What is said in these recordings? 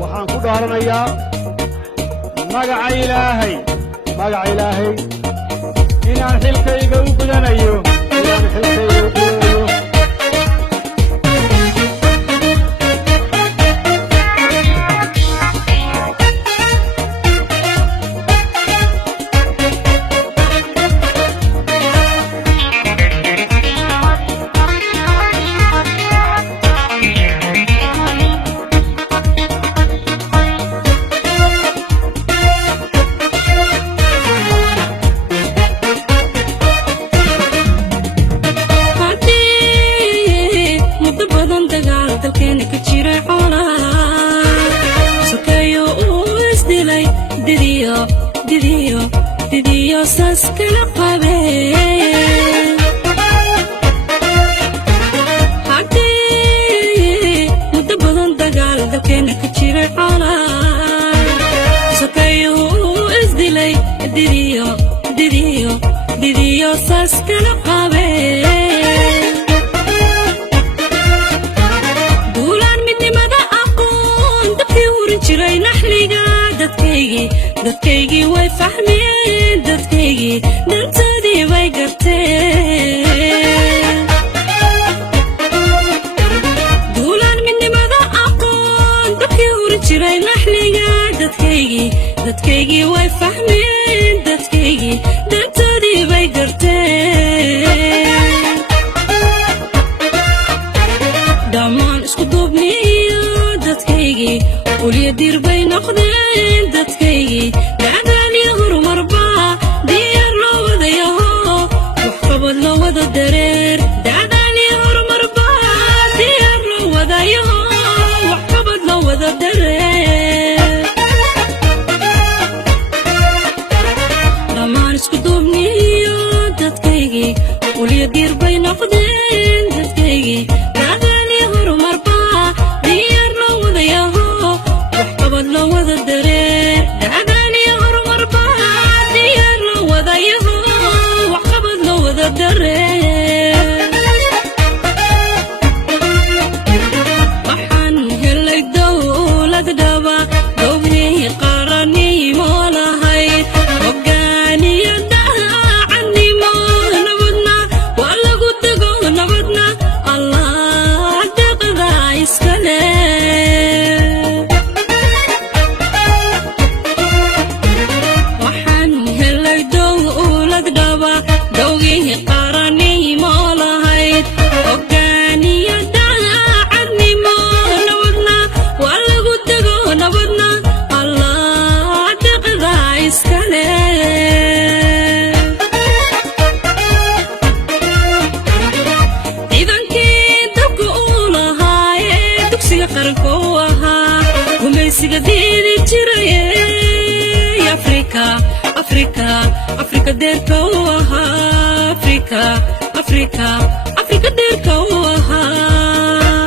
waxaan ku dhaaranayaa magaca Ilaahay inaan xilkayga u gudanayo Didiyo saskala qabe hadi muddo badan dagaal dalkeena ka jiray caalam sokayo isdilay didiyo saskala qabe duulaan midnimada aqoon dadkii urin jiray naxliga dadkaygii way fahmeen dadkaygii dantoodii way garteen duulaan midnimada aqoon dadkii urin jiray naxliga dadkaygii way fahmeen dadkaygii dantoodii way garteen dhammaan isku duubniyo dadkaygii uliya dir bay noqdeen dadkaygii dacdaaliyo horumarba diyaar loo wadayaho waxqabad loo wada dareer dacdaaliyo horumarba diyaar loo wadayaho waxqabad loo wada dareer dhammaan isku duubniyo dadkaygii uliya dir bay noqdeen dadkaygii dacdaaliyo horumarba diyaar loo wadayaho waxqabad loo wada dareer dacdaaliyo horumarba diyaar loo wadayaho waxqabad loo wada dareer waxaan helay dowlad dhaba dowlihii qaranimo lahayd hogaaniyo daacadnimo nabadna waa lagu dego nabadna allah deqda iskale dowgihii qaranimo lahayd hogaaniyo daacadnimo nabadna waa lagu dego nabadna allah deqda iskale ciidankii dalka uu lahaayee dugsiga qaranka u ahaa gumaysiga diidi jiraye afrika deerka u ahaa afrika deerka u ahaa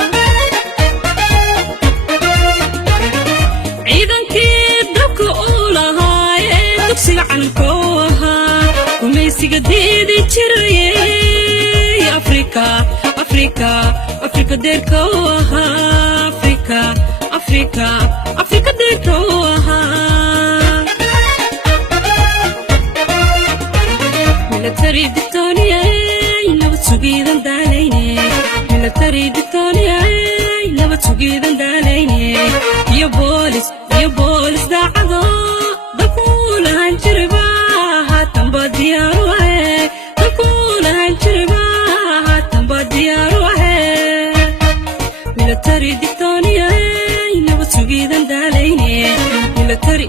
ciidankii dalka uu lahaayee dugsiga calanka u ahaa gumaysiga diidi jiraye afrika deerka u ahaa afrika deerka u ahaa military Victoria nabad sugiidan daalayne military Victoria nabad sugiidan daalayne iyo boolis daacado dakuulahan jirba haatanba diyaaru ahe dakuulahan jirba haatanba diyaaru ahe military Victoria nabad sugiidan daalayne military